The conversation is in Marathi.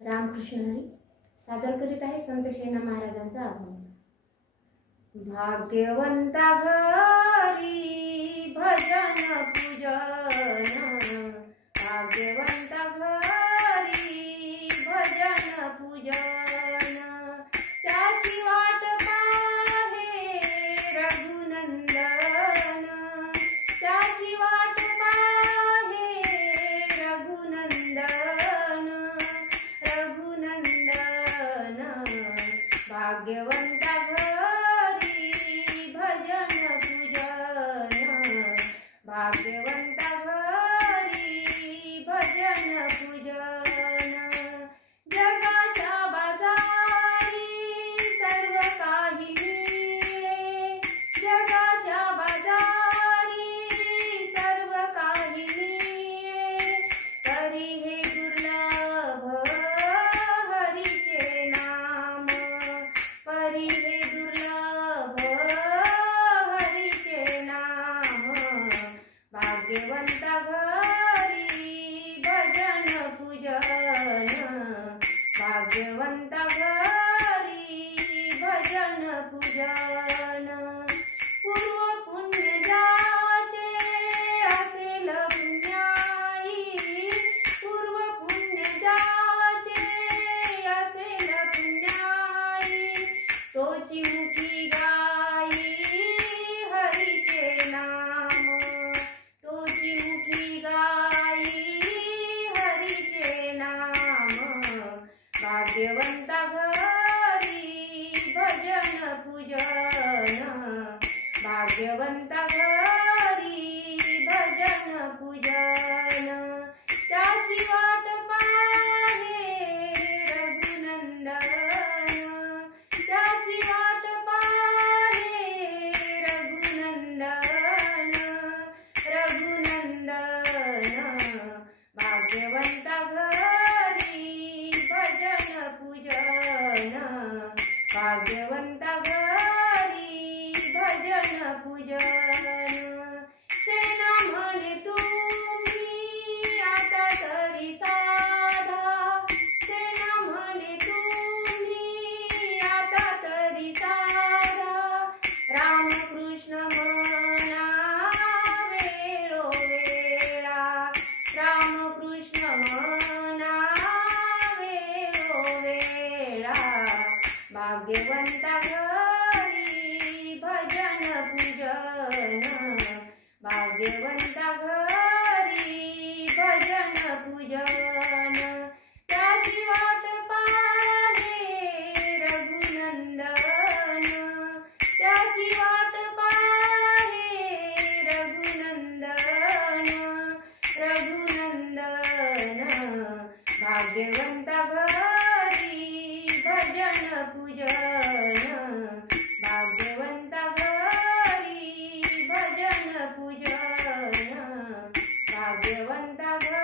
रामकृष्ण हरी सादर करीत आहे संत शेना महाराजांचा अभंग। भाग्यवंता घरी भजन पूजन, भाग्यवंता घरी भजन पूजन, त्याची वाट पाहे रघुनंदन, त्याची वाट पाहे रघुनंदन, रघुनंदन। भाग्यवंता घरी भजन पूजन, भाग्यवंता घरी भजन पूजन। जगाच्या बाजारी सर्व काही मिळे, जगाच्या बाजारी सर्व काही मिळे, तरी हे दुर्लभ हरीचे नाम, परी हे दुर्लभ हरीचे नाम। भाग्यवंता घरी भजन पूजन, भाग्यवंता घरी भजन पूजन। पूर्व पुण्य ज्याचे असेल पुण्याई, पूर्व पुण्य ज्याचे असेल पुण्याई, तोची मुखी गाई हरीचे नाम, तोची मुखी गाई हरीचे नाम। भाग्यवंता घरी भजन पूजन, भाग्यवंता घरी भजन पूजन, त्याची वाट पाहे रघुनंदन, त्याची वाट पाहे रघुनंदन, रघुनंदन। भाग्यवंता घरी भजन पूजन, भाग्यवंता घरी भजन पूजन। शेना म्हणे तुम्ही आता तरी साधा, शेना म्हणे तुम्ही आता तरी साधा, रामकृष्ण म्हणा वेळोवेळा, रामकृष्ण म्हणा वेळोवेळा। भाग्यवंता घरी भजन पूजन, भाग्यवंता घरी भजन पूजन, त्याची वाट पाहे रघुनंदन, त्याची वाट पाहे रघुनंदन, रघुनंदन। भाग्यवंता घरी भजन पूजन, भाग्यवंता घरी भजन पूजन, भाग्यवंता घरी